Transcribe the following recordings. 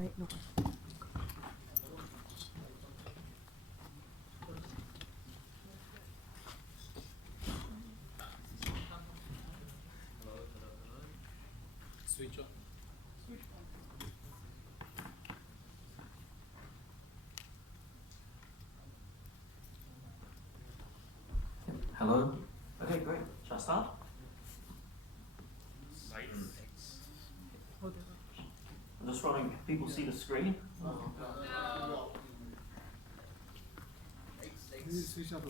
right now. Switch on. Hello? Okay, great. Shall I start? I'm just wondering, can people see the screen? Switch up.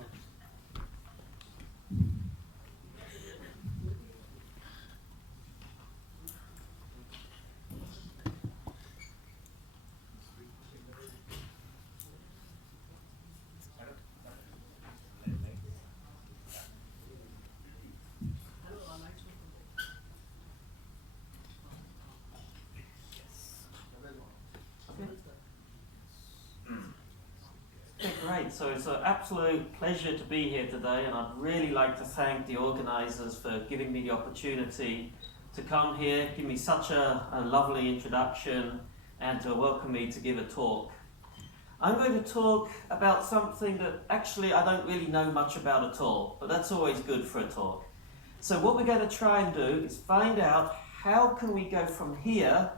Okay, great. So it's an absolute pleasure to be here today, and I'd really like to thank the organisers for giving me the opportunity to come here, give me such a lovely introduction, and to welcome me to give a talk. I'm going to talk about something that actually I don't really know much about at all, but that's always good for a talk. So what we're going to try and do is find out how can we go from here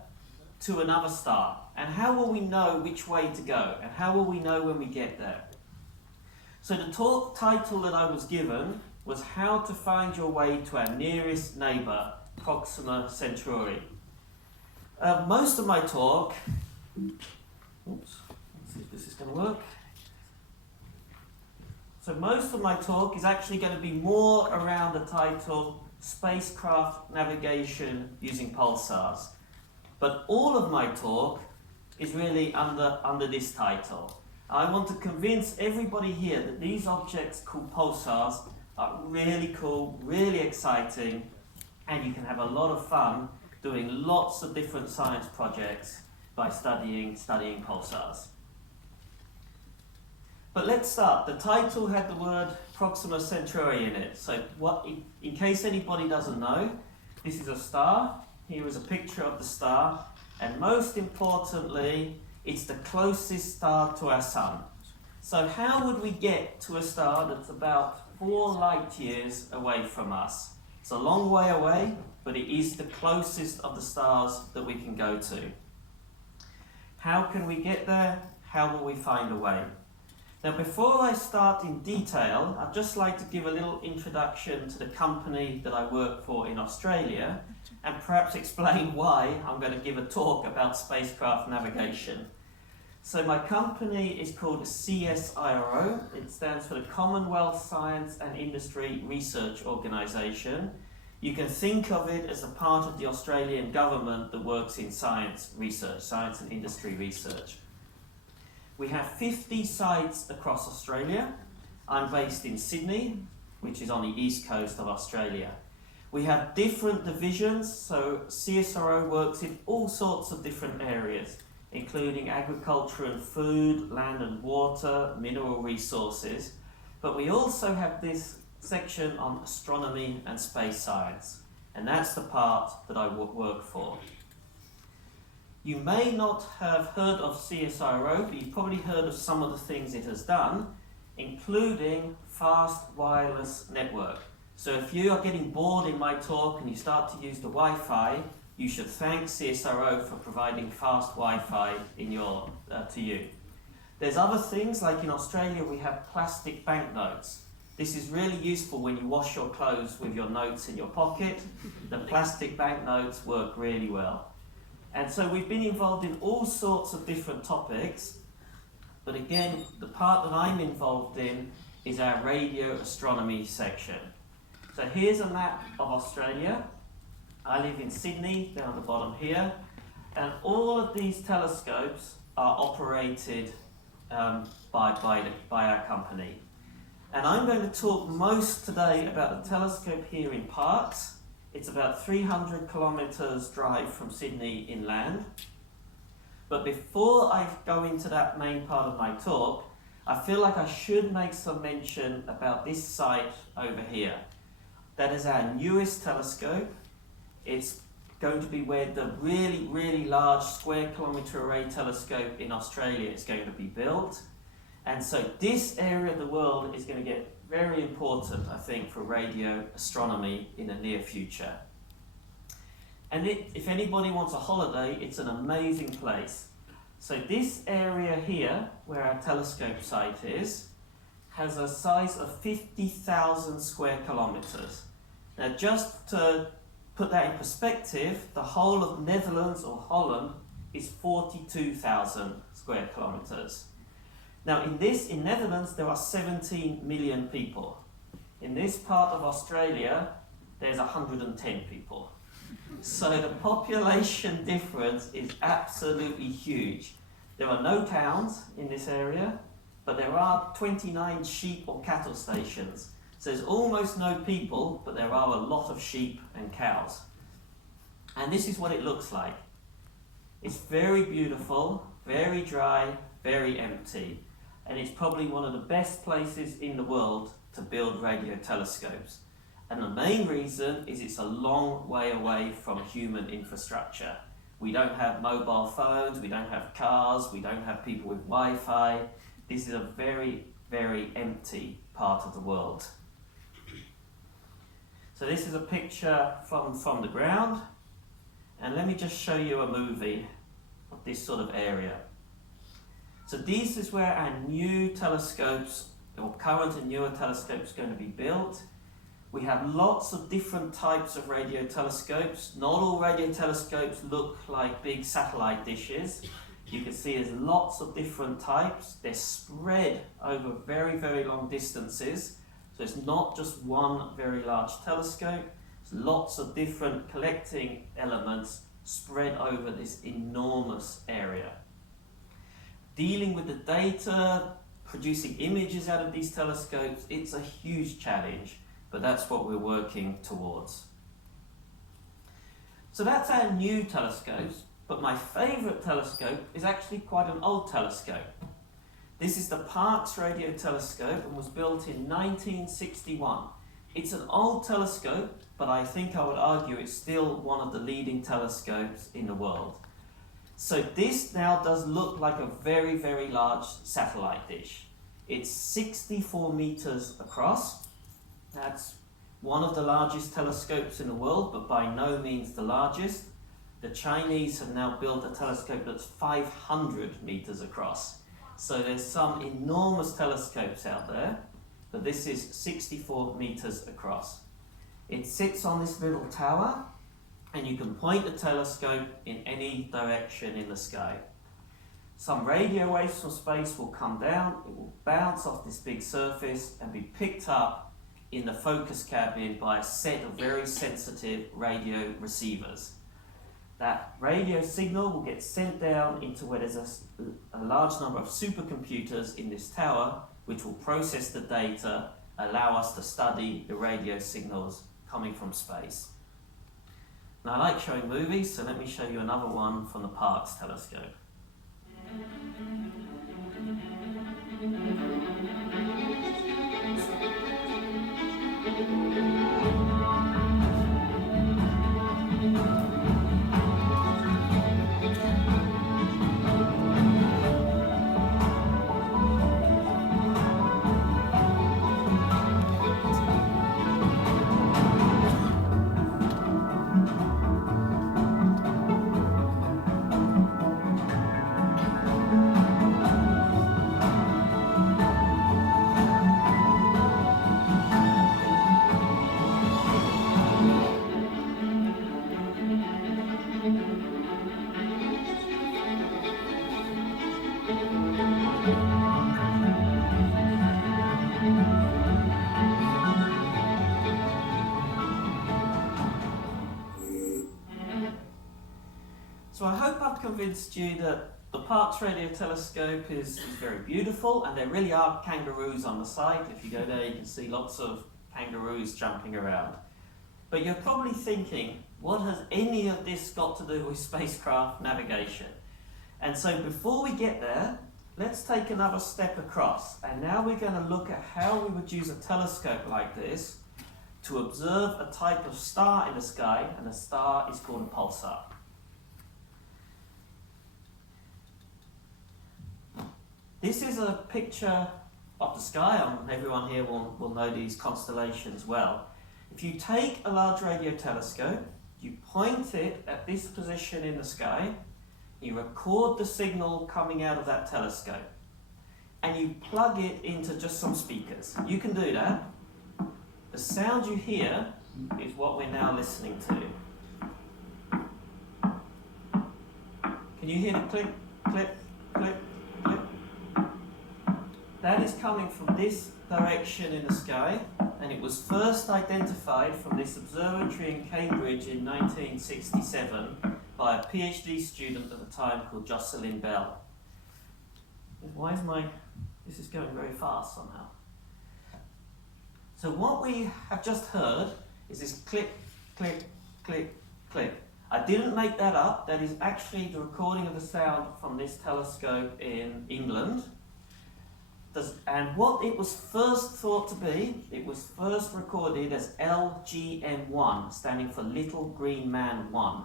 to another star, and how will we know which way to go, and how will we know when we get there? So the talk title that I was given was How to Find Your Way to Our Nearest Neighbour, Proxima Centuari. Most of my talk, let's see if this is going to work. So most of my talk is actually going to be more around the title Spacecraft Navigation Using Pulsars. But all of my talk is really under this title. I want to convince everybody here that these objects called pulsars are really cool, really exciting, and you can have a lot of fun doing lots of different science projects by studying pulsars. But let's start. The title had the word Proxima Centuari in it. So in case anybody doesn't know, this is a star. Here is a picture of the star, and most importantly, it's the closest star to our sun. So how would we get to a star that's about 4 light years away from us? It's a long way away, but it is the closest of the stars that we can go to. How can we get there? How will we find a way? Now, before I start in detail, I'd just like to give a little introduction to the company that I work for in Australia, and perhaps explain why I'm going to give a talk about spacecraft navigation. So my company is called CSIRO. It stands for the Commonwealth Science and Industry Research Organisation. You can think of it as a part of the Australian government that works in science research, science and industry research. We have 50 sites across Australia. I'm based in Sydney, which is on the east coast of Australia. We have different divisions, so CSIRO works in all sorts of different areas, including agriculture and food, land and water, mineral resources. But we also have this section on astronomy and space science, and that's the part that I work for. You may not have heard of CSIRO, but you've probably heard of some of the things it has done, including fast wireless network. So if you are getting bored in my talk and you start to use the Wi-Fi, you should thank CSIRO for providing fast Wi-Fi to you. There's other things, like in Australia we have plastic banknotes. This is really useful when you wash your clothes with your notes in your pocket. The plastic banknotes work really well. And so we've been involved in all sorts of different topics, but again, the part that I'm involved in is our radio astronomy section. So here's a map of Australia. I live in Sydney, down the bottom here, and all of these telescopes are operated by our company. And I'm going to talk most today about the telescope here in Parkes. It's about 300 kilometres drive from Sydney inland. But before I go into that main part of my talk, I feel like I should make some mention about this site over here. That is our newest telescope. It's going to be where the really, really large square kilometre array telescope in Australia is going to be built. And so this area of the world is going to get very important, I think, for radio astronomy in the near future. And if anybody wants a holiday, it's an amazing place. So this area here, where our telescope site is, has a size of 50,000 square kilometres. Now just to put that in perspective, the whole of Netherlands or Holland is 42,000 square kilometres. Now in Netherlands there are 17 million people. In this part of Australia there's 110 people. So the population difference is absolutely huge. There are no towns in this area, but there are 29 sheep or cattle stations. So there's almost no people, but there are a lot of sheep and cows. And this is what it looks like. It's very beautiful, very dry, very empty. And it's probably one of the best places in the world to build radio telescopes. And the main reason is it's a long way away from human infrastructure. We don't have mobile phones, we don't have cars, we don't have people with Wi-Fi. This is a very, very empty part of the world. So this is a picture from the ground. And let me just show you a movie of this sort of area. So this is where our new telescopes, or current and newer telescopes, are going to be built. We have lots of different types of radio telescopes. Not all radio telescopes look like big satellite dishes. You can see there's lots of different types. They're spread over very, very long distances. So it's not just one very large telescope. There's lots of different collecting elements spread over this enormous area. Dealing with the data, producing images out of these telescopes, it's a huge challenge. But that's what we're working towards. So that's our new telescopes, but my favourite telescope is actually quite an old telescope. This is the Parkes radio telescope and was built in 1961. It's an old telescope, but I think I would argue it's still one of the leading telescopes in the world. So this now does look like a very, very large satellite dish. It's 64 metres across. That's one of the largest telescopes in the world, but by no means the largest. The Chinese have now built a telescope that's 500 meters across. So there's some enormous telescopes out there, but this is 64 meters across. It sits on this little tower, and you can point the telescope in any direction in the sky. Some radio waves from space will come down, it will bounce off this big surface and be picked up in the focus cabin by a set of very sensitive radio receivers. That radio signal will get sent down into where there's a large number of supercomputers in this tower, which will process the data, allow us to study the radio signals coming from space. Now I like showing movies, so let me show you another one from the Parkes telescope. So I hope I've convinced you that the Parkes radio telescope is very beautiful, and there really are kangaroos on the site. If you go there, you can see lots of kangaroos jumping around. But you're probably thinking, what has any of this got to do with spacecraft navigation? And so before we get there, let's take another step across. And now we're going to look at how we would use a telescope like this to observe a type of star in the sky, and the star is called a pulsar. This is a picture of the sky, and everyone here will know these constellations well. If you take a large radio telescope, you point it at this position in the sky, you record the signal coming out of that telescope, and you plug it into just some speakers. You can do that. The sound you hear is what we're now listening to. Can you hear the click, click, click, click? That is coming from this direction in the sky, and it was first identified from this observatory in Cambridge in 1967 by a PhD student at the time called Jordell Bank. Why is this is going very fast somehow. So what we have just heard is this click, click, click, click. I didn't make that up. That is actually the recording of the sound from this telescope in England. And what it was first thought to be, it was first recorded as LGM1, standing for Little Green Man 1.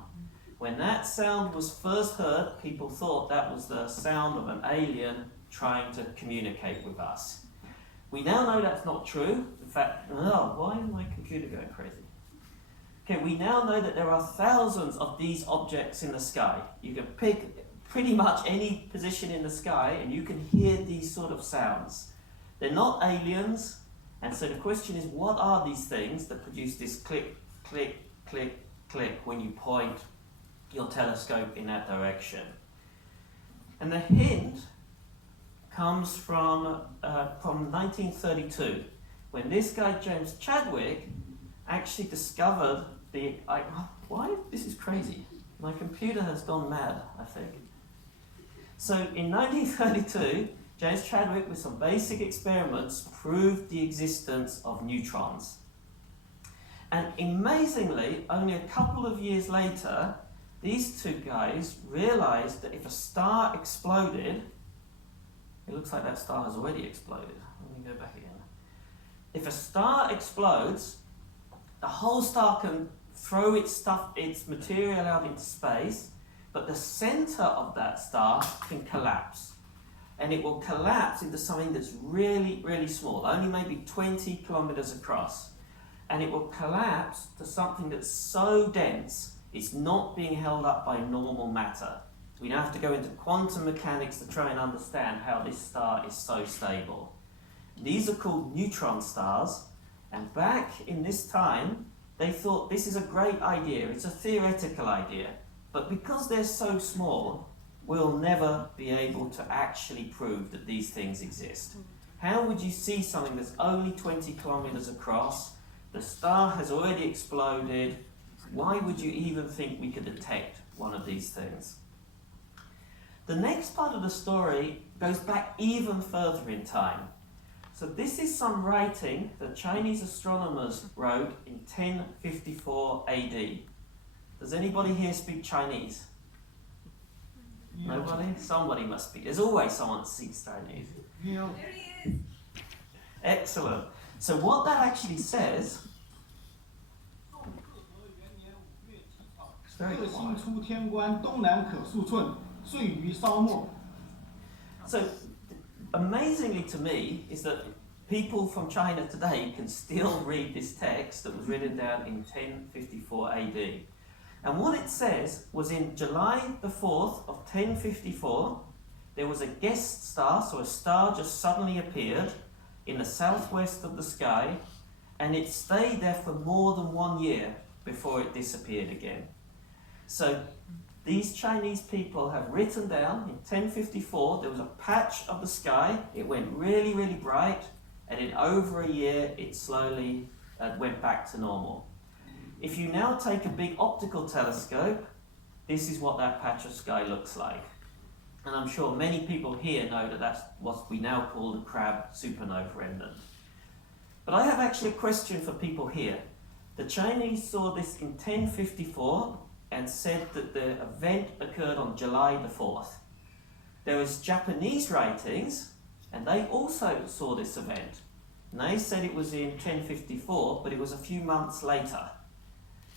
When that sound was first heard, people thought that was the sound of an alien trying to communicate with us. We now know that's not true. In fact, why is my computer going crazy? Okay, we now know that there are thousands of these objects in the sky. You can pick pretty much any position in the sky and you can hear these sort of sounds. They're not aliens, and so the question is, what are these things that produce this click, click, click, click when you point your telescope in that direction? And the hint comes from 1932, when this guy James Chadwick actually discovered this is crazy. My computer has gone mad, I think. So in 1932, James Chadwick, with some basic experiments, proved the existence of neutrons. And amazingly, only a couple of years later, these two guys realized that if a star exploded, it looks like that star has already exploded. Let me go back again. If a star explodes, the whole star can throw its material out into space, but the center of that star can collapse. And it will collapse into something that's really, really small, only maybe 20 kilometers across. And it will collapse to something that's so dense, it's not being held up by normal matter. We now have to go into quantum mechanics to try and understand how this star is so stable. These are called neutron stars, and back in this time, they thought this is a great idea. It's a theoretical idea, but because they're so small, we'll never be able to actually prove that these things exist. How would you see something that's only 20 kilometers across? The star has already exploded. Why would you even think we could detect one of these things? The next part of the story goes back even further in time. So this is some writing that Chinese astronomers wrote in 1054 AD. Does anybody here speak Chinese? Nobody? Somebody must speak. There's always someone that speaks Chinese. Yeah. There he is. Excellent. So what that actually says... It's very quiet. So, amazingly to me is that people from China today can still read this text that was written down in 1054 AD. And what it says was in July the 4th of 1054, there was a guest star, so a star just suddenly appeared in the southwest of the sky, and it stayed there for more than 1 year before it disappeared again. So these Chinese people have written down in 1054 there was a patch of the sky, it went really, really bright, and in over a year it slowly went back to normal. If you now take a big optical telescope, this is what that patch of sky looks like. And I'm sure many people here know that that's what we now call the Crab supernova remnant. But I have actually a question for people here. The Chinese saw this in 1054 and said that the event occurred on July the 4th. There was Japanese writings, and they also saw this event. And they said it was in 1054, but it was a few months later.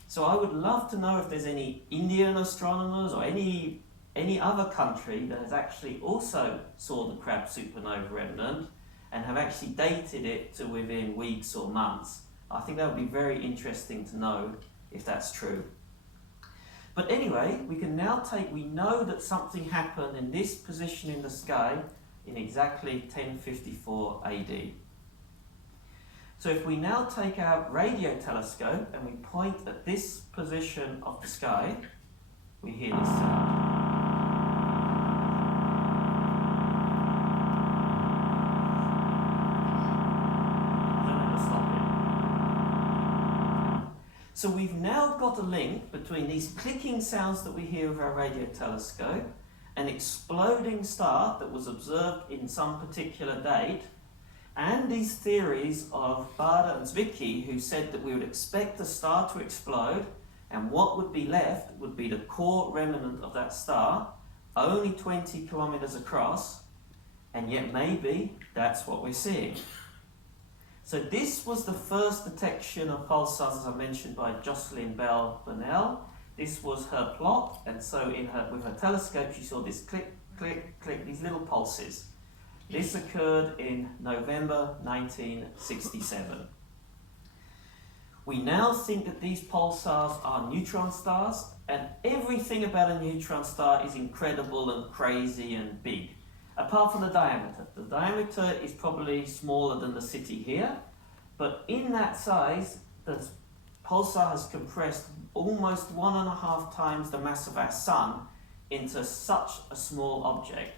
So I would love to know if there's any Indian astronomers or any other country that has actually also saw the Crab supernova remnant and have actually dated it to within weeks or months. I think that would be very interesting to know if that's true. But anyway, we know that something happened in this position in the sky in exactly 1054 AD. So if we now take our radio telescope and we point at this position of the sky, we hear this sound. So we've now got a link between these clicking sounds that we hear with our radio telescope, an exploding star that was observed in some particular date, and these theories of Bader and Zwicky, who said that we would expect the star to explode, and what would be left would be the core remnant of that star, only 20 kilometers across, and yet maybe that's what we're seeing. So this was the first detection of pulsars, as I mentioned, by Jocelyn Bell Burnell. This was her plot, and so with her telescope she saw this click, click, click, these little pulses. This occurred in November 1967. We now think that these pulsars are neutron stars, and everything about a neutron star is incredible and crazy and big, apart from the diameter. The diameter is probably smaller than the city here, but in that size, the pulsar has compressed almost 1.5 times the mass of our sun into such a small object.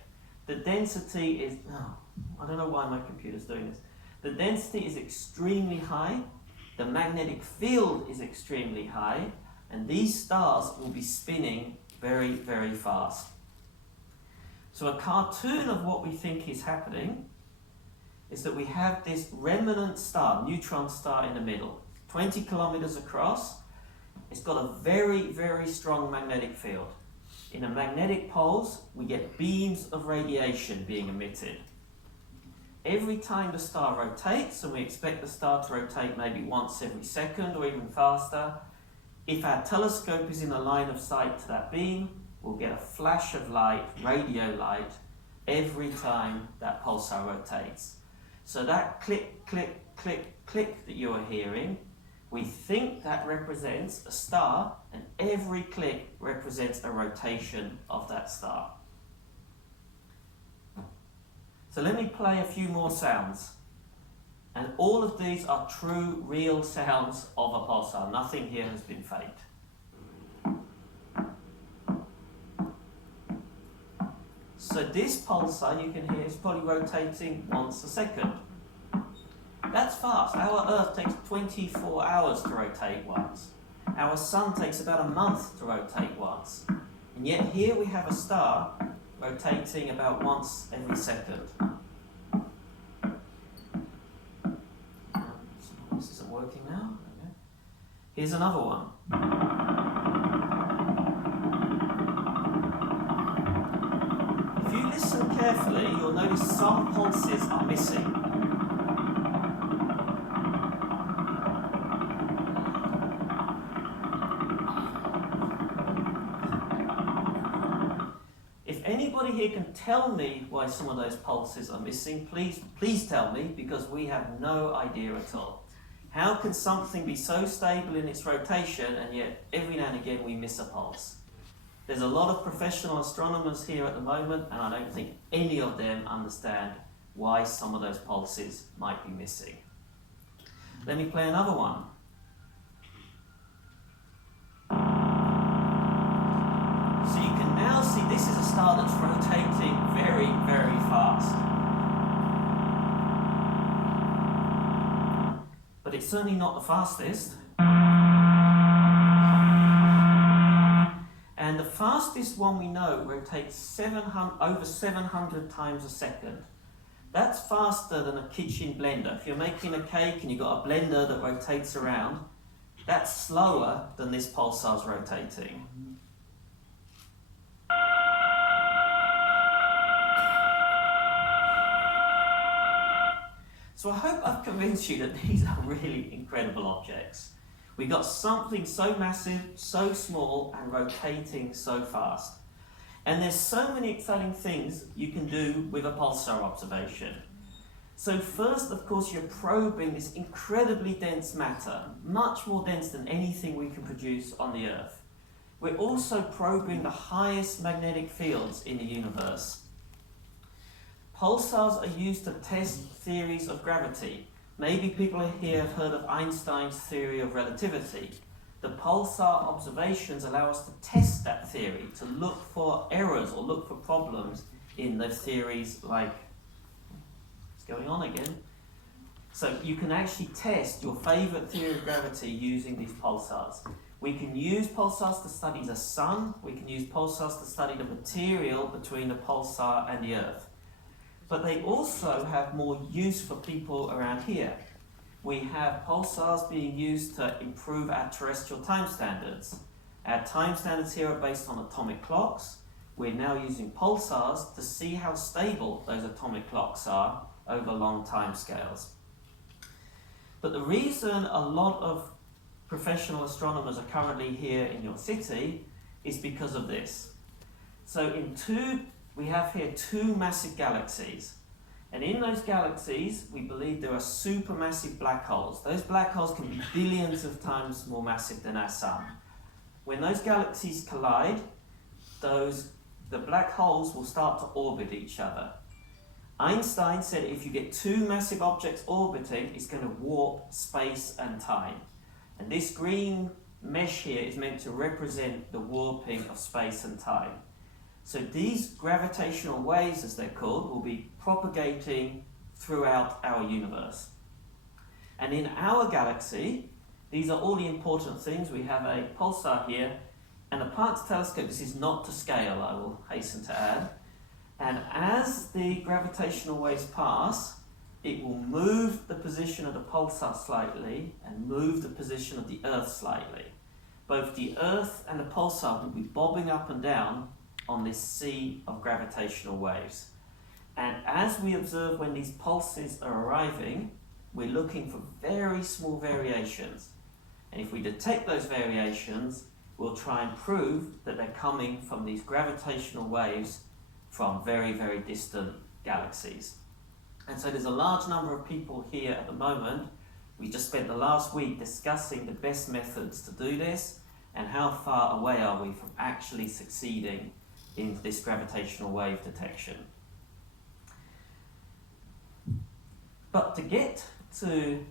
The density is, I don't know why my computer's doing this. The density is extremely high, the magnetic field is extremely high, and these stars will be spinning very, very fast. So a cartoon of what we think is happening is that we have this remnant star, neutron star in the middle, 20 kilometers across. It's got a very, very strong magnetic field. In the magnetic poles, we get beams of radiation being emitted. Every time the star rotates, and we expect the star to rotate maybe once every second or even faster, if our telescope is in a line of sight to that beam, we'll get a flash of light, radio light, every time that pulsar rotates. So that click, click, click, click that you are hearing, we think that represents a star, and every click represents a rotation of that star. So let me play a few more sounds. And all of these are true, real sounds of a pulsar. Nothing here has been faked. So this pulsar, you can hear, is probably rotating once a second. That's fast. Our Earth takes 24 hours to rotate once. Our Sun takes about a month to rotate once. And yet here we have a star rotating about once every second. This isn't working now. Okay. Here's another one. If you listen carefully, you'll notice some pulses are missing. Anybody here can tell me why some of those pulses are missing, please tell me, because we have no idea at all. How can something be so stable in its rotation and yet every now and again we miss a pulse? There's a lot of professional astronomers here at the moment, and I don't think any of them understand why some of those pulses might be missing. Let me play another one. So you can now see this is a star that's rotating very, very fast. But it's certainly not the fastest. And the fastest one we know rotates over 700 times a second. That's faster than a kitchen blender. If you're making a cake and you've got a blender that rotates around, that's slower than this pulsar's rotating. So I hope I've convinced you that these are really incredible objects. We got something so massive, so small, and rotating so fast. And there's so many exciting things you can do with a pulsar observation. So first, of course, you're probing this incredibly dense matter, much more dense than anything we can produce on the Earth. We're also probing the highest magnetic fields in the universe. Pulsars are used to test theories of gravity. Maybe people here have heard of Einstein's theory of relativity. The pulsar observations allow us to test that theory, to look for errors or look for problems in those theories like, what's going on again? So you can actually test your favorite theory of gravity using these pulsars. We can use pulsars to study the sun. We can use pulsars to study the material between the pulsar and the Earth. But they also have more use for people around here. We have pulsars being used to improve our terrestrial time standards. Our time standards here are based on atomic clocks. We're now using pulsars to see how stable those atomic clocks are over long time scales. But the reason a lot of professional astronomers are currently here in your city is because of this. So we have here two massive galaxies. And in those galaxies, we believe there are supermassive black holes. Those black holes can be billions of times more massive than our sun. When those galaxies collide, the black holes will start to orbit each other. Einstein said if you get two massive objects orbiting, it's going to warp space and time. And this green mesh here is meant to represent the warping of space and time. So these gravitational waves, as they're called, will be propagating throughout our universe. And in our galaxy, these are all the important things. We have a pulsar here, and the Parkes telescope, this is not to scale, I will hasten to add. And as the gravitational waves pass, it will move the position of the pulsar slightly and move the position of the Earth slightly. Both the Earth and the pulsar will be bobbing up and down on this sea of gravitational waves. And as we observe when these pulses are arriving, we're looking for very small variations. And if we detect those variations, we'll try and prove that they're coming from these gravitational waves from very, very distant galaxies. And so there's a large number of people here at the moment. We just spent the last week discussing the best methods to do this and how far away are we from actually succeeding in this gravitational wave detection. But to get to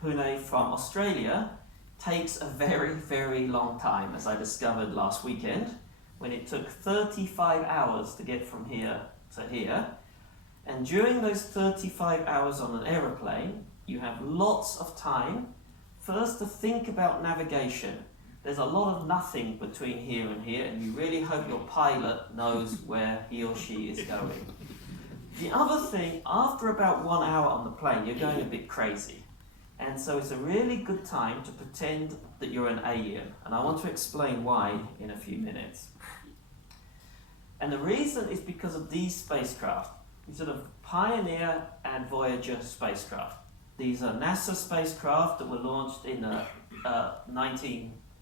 Pune from Australia takes a very, very long time, as I discovered last weekend, when it took 35 hours to get from here to here. And during those 35 hours on an aeroplane, you have lots of time, first to think about navigation. There's a lot of nothing between here and here, and you really hope your pilot knows where he or she is going. The other thing, after about 1 hour on the plane, you're going a bit crazy. And so it's a really good time to pretend that you're an alien. And I want to explain why in a few minutes. And the reason is because of these spacecraft, these sort of Pioneer and Voyager spacecraft. These are NASA spacecraft that were launched in the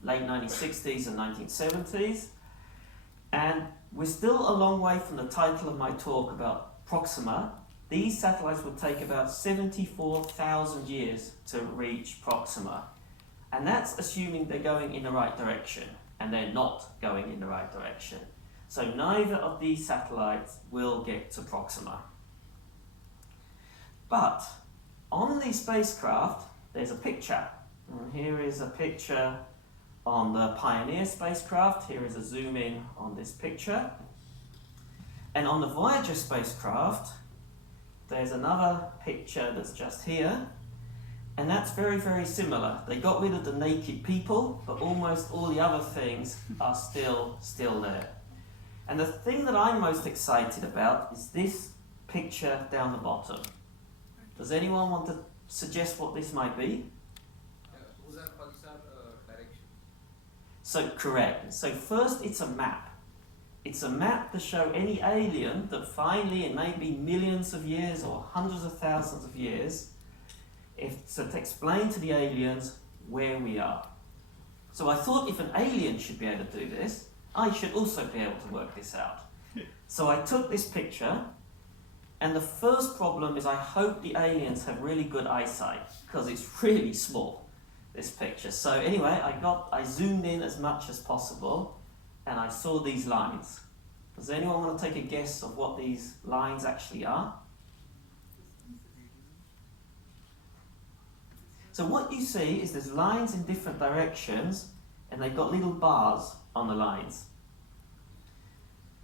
late 1960s and 1970s. And we're still a long way from the title of my talk about Proxima. These satellites will take about 74,000 years to reach Proxima. And that's assuming they're going in the right direction, and they're not going in the right direction. So neither of these satellites will get to Proxima. But on the spacecraft, there's a picture. And here is a picture on the Pioneer spacecraft. Here is a zoom in on this picture. And on the Voyager spacecraft, there's another picture that's just here. And that's very, very similar. They got rid of the naked people, but almost all the other things are still there. And the thing that I'm most excited about is this picture down the bottom. Does anyone want to suggest what this might be? Pulsar direction. So correct. So first it's a map. It's a map to show any alien that finally, in maybe millions of years or hundreds of thousands of years, to explain to the aliens where we are. So I thought if an alien should be able to do this, I should also be able to work this out. So I took this picture, and the first problem is I hope the aliens have really good eyesight, because it's really small, this picture. So anyway, I zoomed in as much as possible, and I saw these lines. Does anyone want to take a guess of what these lines actually are? So what you see is there's lines in different directions, and they've got little bars on the lines.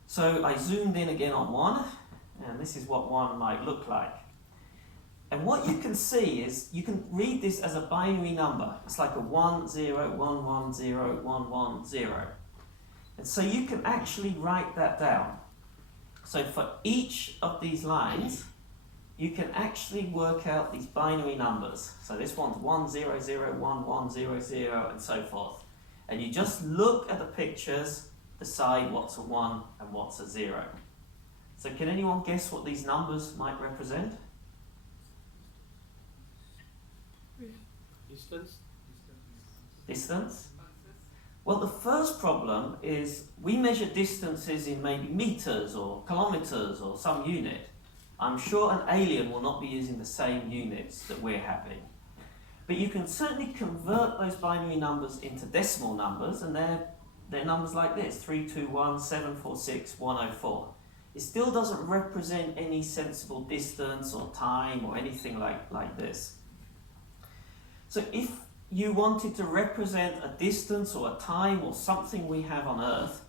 So I zoomed in again on one, and this is what one might look like. And what you can see is, you can read this as a binary number. It's like a 1, 0, 1, 1, 0, 1, 1, 0. And so you can actually write that down. So for each of these lines, you can actually work out these binary numbers. So this one's 1, 0, 0, 1, 1, 0, 0, and so forth. And you just look at the pictures, decide what's a 1 and what's a 0. So can anyone guess what these numbers might represent? Distance? Well, the first problem is we measure distances in maybe meters or kilometers or some unit. I'm sure an alien will not be using the same units that we're having. But you can certainly convert those binary numbers into decimal numbers, and they're numbers like this, 321, 746, 104. It still doesn't represent any sensible distance or time or anything like this. So if you wanted to represent a distance or a time or something we have on Earth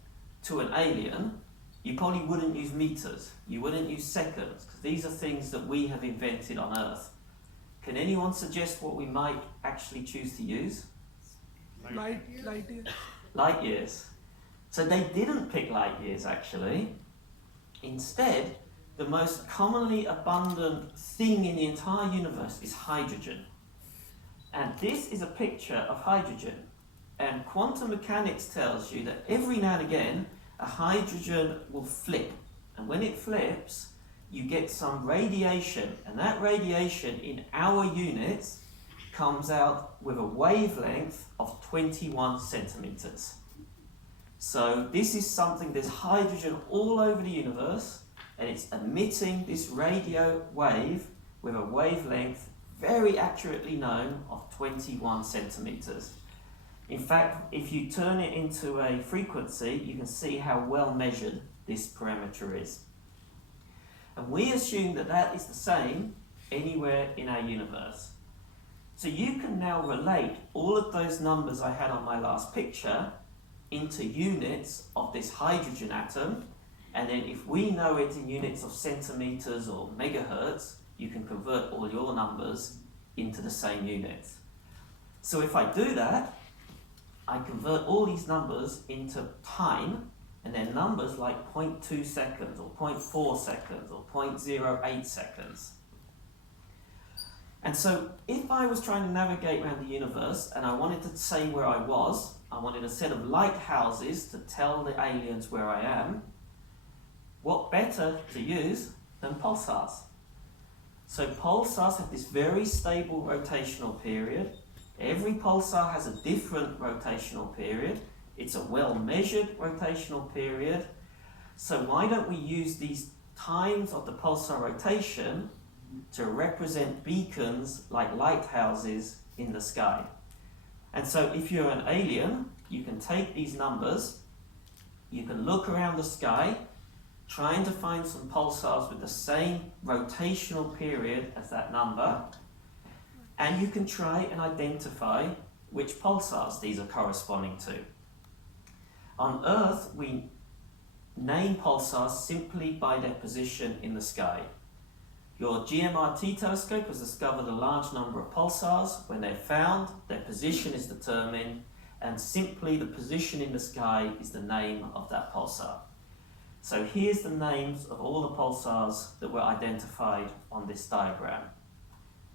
to an alien, you probably wouldn't use meters, you wouldn't use seconds, because these are things that we have invented on Earth. Can anyone suggest what we might actually choose to use? Light years. Light years. So they didn't pick light years actually. Instead, the most commonly abundant thing in the entire universe is hydrogen. And this is a picture of hydrogen. And quantum mechanics tells you that every now and again, a hydrogen will flip. And when it flips, you get some radiation. And that radiation in our units comes out with a wavelength of 21 centimeters. So this is something, there's hydrogen all over the universe, and it's emitting this radio wave with a wavelength very accurately known of 21 centimeters. In fact, if you turn it into a frequency, you can see how well measured this parameter is. And we assume that that is the same anywhere in our universe. So you can now relate all of those numbers I had on my last picture into units of this hydrogen atom, and then if we know it in units of centimeters or megahertz, you can convert all your numbers into the same units. So if I do that, I convert all these numbers into time, and they're numbers like 0.2 seconds or 0.4 seconds or 0.08 seconds. And so if I was trying to navigate around the universe and I wanted to say where I was, I wanted a set of lighthouses to tell the aliens where I am, what better to use than pulsars? So pulsars have this very stable rotational period. Every pulsar has a different rotational period. It's a well-measured rotational period. So why don't we use these times of the pulsar rotation to represent beacons like lighthouses in the sky? And so if you're an alien, you can take these numbers, you can look around the sky, trying to find some pulsars with the same rotational period as that number, and you can try and identify which pulsars these are corresponding to. On Earth, we name pulsars simply by their position in the sky. Your GMRT telescope has discovered a large number of pulsars. When they're found, their position is determined, and simply the position in the sky is the name of that pulsar. So here's the names of all the pulsars that were identified on this diagram.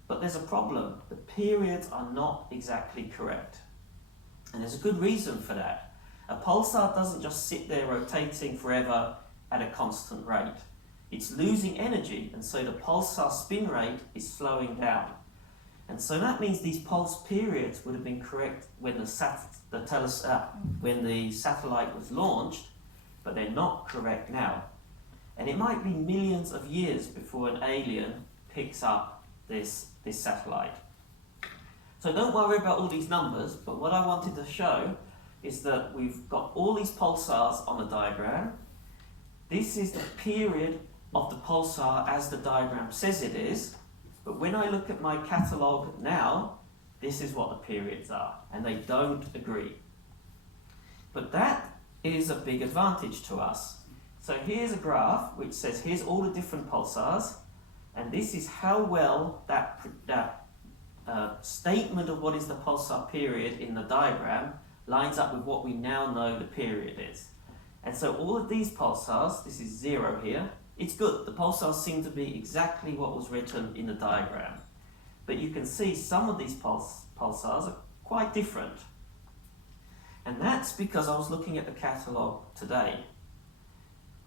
But there's a problem. The periods are not exactly correct. And there's a good reason for that. A pulsar doesn't just sit there rotating forever at a constant rate. It's losing energy, and so the pulsar spin rate is slowing down. And so that means these pulse periods would have been correct when when the satellite was launched, but they're not correct now. And it might be millions of years before an alien picks up this satellite. So don't worry about all these numbers, but what I wanted to show is that we've got all these pulsars on the diagram. This is the period of the pulsar as the diagram says it is, but when I look at my catalogue now, this is what the periods are, and they don't agree. But that is a big advantage to us. So here's a graph which says here's all the different pulsars, and this is how well that statement of what is the pulsar period in the diagram lines up with what we now know the period is. And so all of these pulsars, this is 0 here, it's good. The pulsars seem to be exactly what was written in the diagram. But you can see some of these pulsars are quite different. And that's because I was looking at the catalogue today.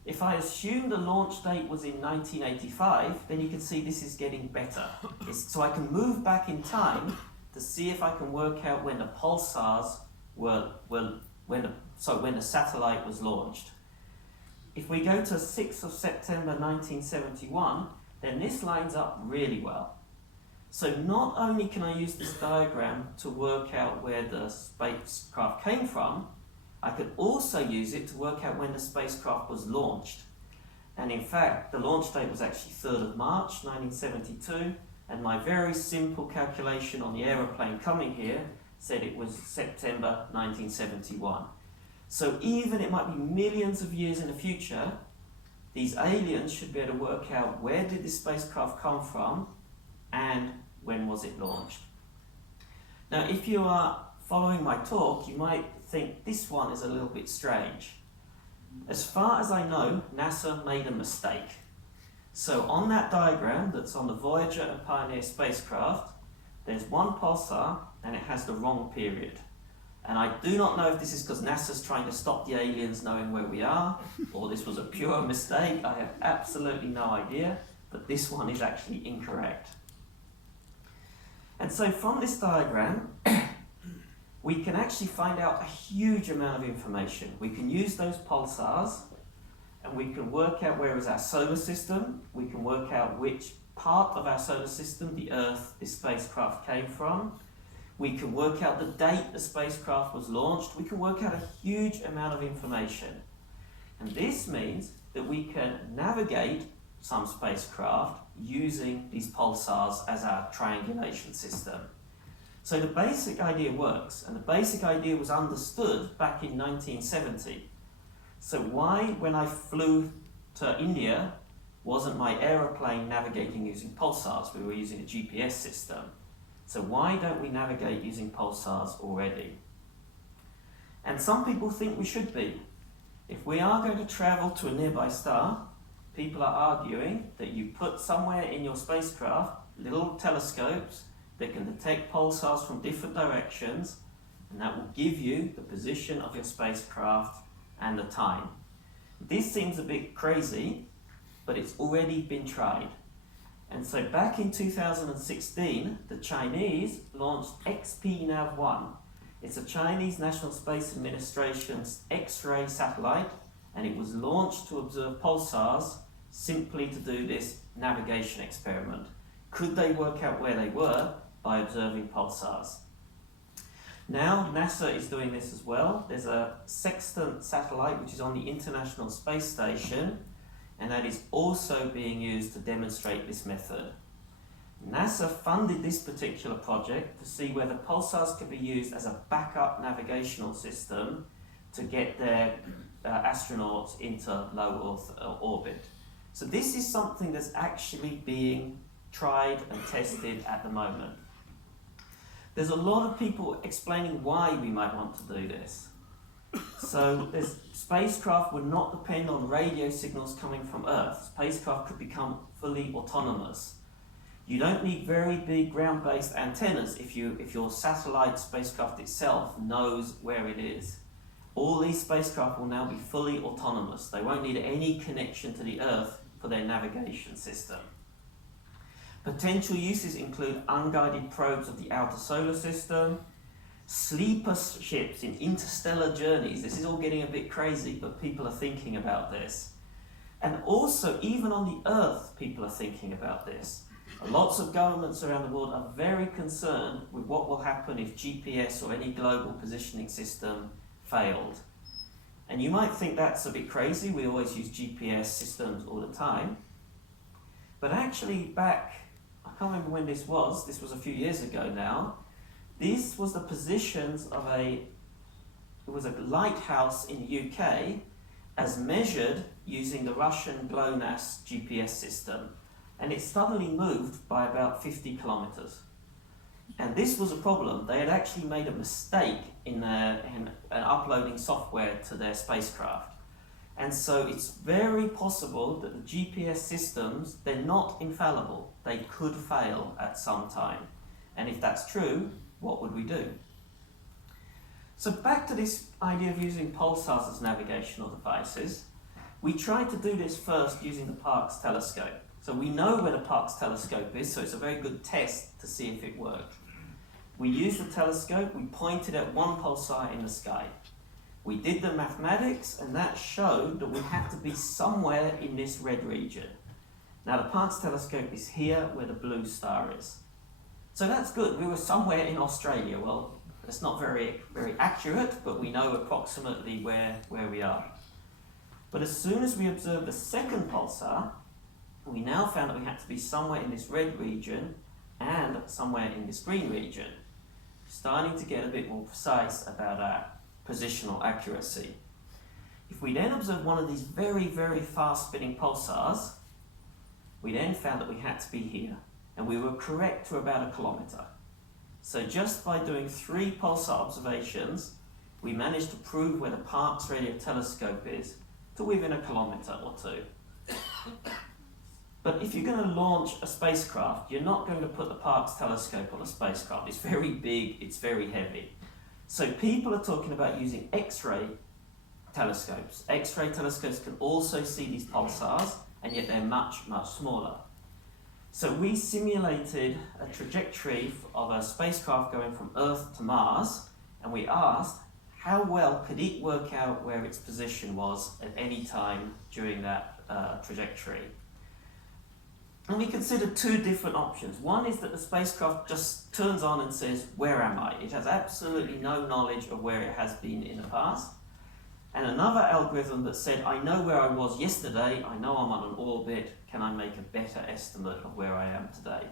If I assume the launch date was in 1985, then you can see this is getting better. So I can move back in time to see if I can work out when the pulsars when the satellite was launched. If we go to 6th of September 1971, then this lines up really well. So not only can I use this diagram to work out where the spacecraft came from, I could also use it to work out when the spacecraft was launched. And in fact, the launch date was actually 3rd of March 1972, and my very simple calculation on the aeroplane coming here said it was September 1971. So even it might be millions of years in the future, these aliens should be able to work out where did this spacecraft come from and when was it launched. Now if you are following my talk, you might think this one is a little bit strange. As far as I know, NASA made a mistake. So on that diagram that's on the Voyager and Pioneer spacecraft, there's one pulsar and it has the wrong period. And I do not know if this is because NASA's trying to stop the aliens knowing where we are, or this was a pure mistake. I have absolutely no idea, but this one is actually incorrect. And so from this diagram, we can actually find out a huge amount of information. We can use those pulsars, and we can work out where is our solar system. We can work out which part of our solar system, the Earth, this spacecraft came from. We can work out the date the spacecraft was launched. We can work out a huge amount of information. And this means that we can navigate some spacecraft using these pulsars as our triangulation system. So the basic idea works, and the basic idea was understood back in 1970. So why, when I flew to India, wasn't my aeroplane navigating using pulsars? We were using a GPS system. So why don't we navigate using pulsars already? And some people think we should be. If we are going to travel to a nearby star, people are arguing that you put somewhere in your spacecraft little telescopes that can detect pulsars from different directions, and that will give you the position of your spacecraft and the time. This seems a bit crazy, but it's already been tried. And so back in 2016, the Chinese launched XPNav-1. It's a Chinese National Space Administration's X-ray satellite, and it was launched to observe pulsars simply to do this navigation experiment. Could they work out where they were by observing pulsars? Now NASA is doing this as well. There's a Sextant satellite which is on the International Space Station, and that is also being used to demonstrate this method. NASA funded this particular project to see whether pulsars could be used as a backup navigational system to get their astronauts into low Earth orbit. So this is something that's actually being tried and tested at the moment. There's a lot of people explaining why we might want to do this. So spacecraft would not depend on radio signals coming from Earth. Spacecraft could become fully autonomous. You don't need very big ground-based antennas if your satellite spacecraft itself knows where it is. All these spacecraft will now be fully autonomous. They won't need any connection to the Earth for their navigation system. Potential uses include unguided probes of the outer solar system, sleeper ships in interstellar journeys. This is all getting a bit crazy, but people are thinking about this. And also, even on the Earth, people are thinking about this. Lots of governments around the world are very concerned with what will happen if GPS or any global positioning system failed. And you might think that's a bit crazy, we always use GPS systems all the time. But actually back, I can't remember when this was a few years ago now, this was the positions of it was a lighthouse in the UK as measured using the Russian GLONASS GPS system. And it suddenly moved by about 50 kilometers. And this was a problem. They had actually made a mistake in uploading software to their spacecraft. And so it's very possible that the GPS systems, they're not infallible. They could fail at some time. And if that's true, what would we do? So back to this idea of using pulsars as navigational devices. We tried to do this first using the Parkes telescope. So we know where the Parkes telescope is, so it's a very good test to see if it worked. We used the telescope, we pointed at one pulsar in the sky. We did the mathematics, and that showed that we have to be somewhere in this red region. Now the Parkes telescope is here where the blue star is. So that's good, we were somewhere in Australia. Well, it's not very accurate, but we know approximately where we are. But as soon as we observed the second pulsar, we now found that we had to be somewhere in this red region and somewhere in this green region, starting to get a bit more precise about our positional accuracy. If we then observe one of these very, very fast spinning pulsars, we then found that we had to be here, and we were correct to about 1 kilometer. So just by doing 3 pulsar observations, we managed to prove where the Parkes radio telescope is to within 1 kilometer or 2. But if you're going to launch a spacecraft, you're not going to put the Parkes telescope on a spacecraft. It's very big, it's very heavy. So people are talking about using X-ray telescopes. X-ray telescopes can also see these pulsars, and yet they're much, much smaller. So we simulated a trajectory of a spacecraft going from Earth to Mars, and we asked how well could it work out where its position was at any time during that trajectory. And we considered 2 different options. One is that the spacecraft just turns on and says, where am I? It has absolutely no knowledge of where it has been in the past. And another algorithm that said, I know where I was yesterday, I know I'm on an orbit, can I make a better estimate of where I am today?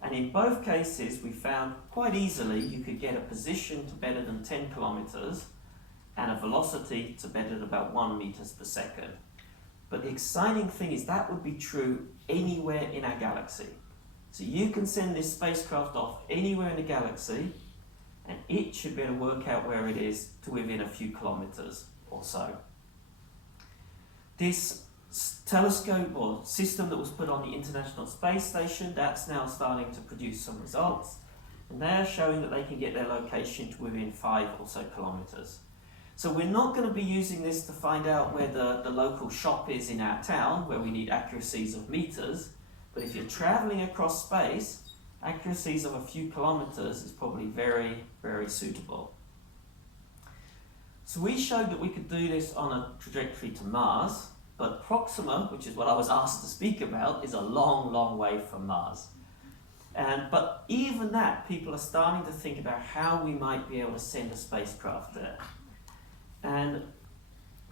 And in both cases, we found quite easily you could get a position to better than 10 kilometers and a velocity to better than about 1 meters per second. But the exciting thing is that would be true anywhere in our galaxy. So you can send this spacecraft off anywhere in the galaxy, and it should be able to work out where it is to within a few kilometers or so. This telescope or system that was put on the International Space Station, that's now starting to produce some results, and they're showing that they can get their location to within 5 or so kilometers. So we're not going to be using this to find out where the local shop is in our town, where we need accuracies of meters, but if you're traveling across space, accuracies of a few kilometers is probably very, very suitable. So we showed that we could do this on a trajectory to Mars, but Proxima, which is what I was asked to speak about, is a long, long way from Mars. But even that, people are starting to think about how we might be able to send a spacecraft there. And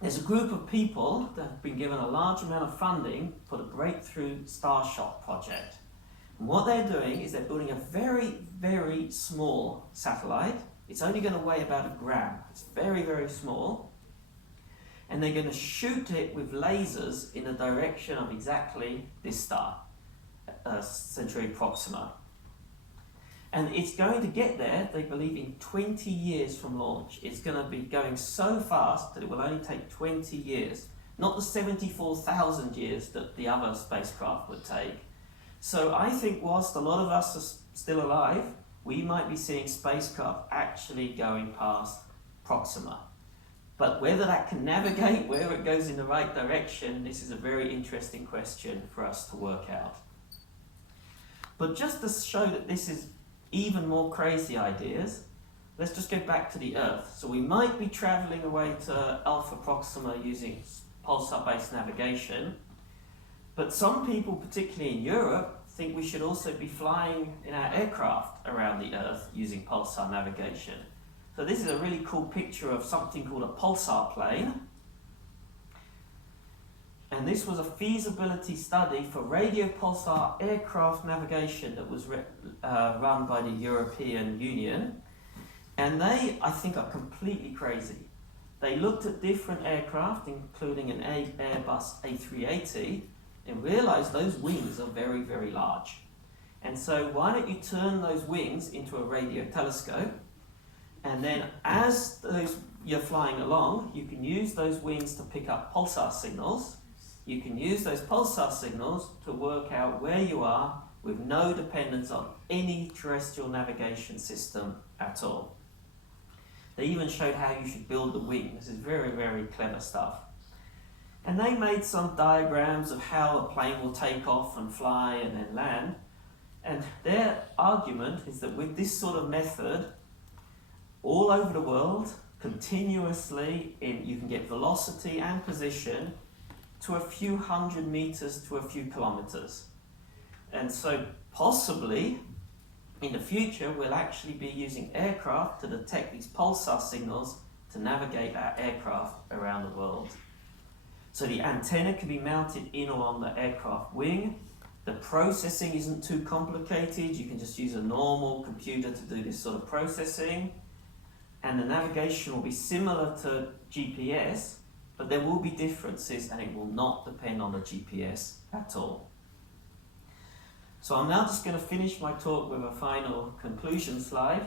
there's a group of people that have been given a large amount of funding for the Breakthrough Starshot project. And what they're doing is they're building a very, very small satellite. It's only going to weigh about 1 gram. It's very, very small. And they're going to shoot it with lasers in the direction of exactly this star, Centauri Proxima. And it's going to get there, they believe, in 20 years from launch. It's going to be going so fast that it will only take 20 years, not the 74,000 years that the other spacecraft would take. So I think whilst a lot of us are still alive, we might be seeing spacecraft actually going past Proxima. But whether that can navigate, where it goes in the right direction, this is a very interesting question for us to work out. But just to show that this is even more crazy ideas, let's just go back to the Earth. So we might be travelling away to Alpha Proxima using pulsar-based navigation, but some people, particularly in Europe, think we should also be flying in our aircraft around the Earth using pulsar navigation. So this is a really cool picture of something called a Pulsar Plane. And this was a feasibility study for radio pulsar aircraft navigation that was run by the European Union. And they, I think, are completely crazy. They looked at different aircraft, including an Airbus A380, and realized those wings are very, very large. And so why don't you turn those wings into a radio telescope, and then as you're flying along, you can use those wings to pick up pulsar signals. You can use those pulsar signals to work out where you are with no dependence on any terrestrial navigation system at all. They even showed how you should build the wing. This is very, very clever stuff. And they made some diagrams of how a plane will take off and fly and then land. And their argument is that with this sort of method, all over the world, continuously, you can get velocity and position to a few hundred meters to a few kilometers. And so possibly, in the future, we'll actually be using aircraft to detect these pulsar signals to navigate our aircraft around the world. So the antenna can be mounted in or on the aircraft wing. The processing isn't too complicated. You can just use a normal computer to do this sort of processing. And the navigation will be similar to GPS, but there will be differences and it will not depend on the GPS at all. So I'm now just going to finish my talk with a final conclusion slide.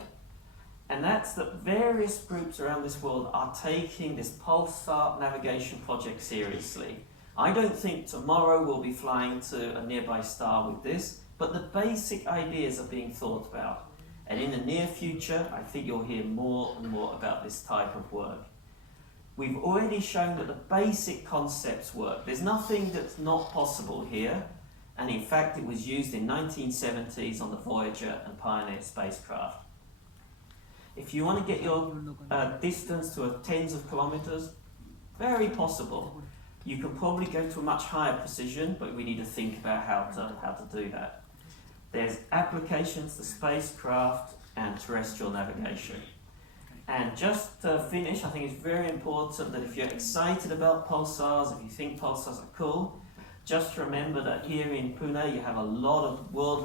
And that's that various groups around this world are taking this pulsar navigation project seriously. I don't think tomorrow we'll be flying to a nearby star with this, but the basic ideas are being thought about. And in the near future, I think you'll hear more and more about this type of work. We've already shown that the basic concepts work. There's nothing that's not possible here. And in fact, it was used in 1970s on the Voyager and Pioneer spacecraft. If you want to get your distance to tens of kilometers, very possible. You can probably go to a much higher precision, but we need to think about how to do that. There's applications to spacecraft and terrestrial navigation. And just to finish, I think it's very important that if you're excited about pulsars, if you think pulsars are cool, just remember that here in Pune you have a lot of world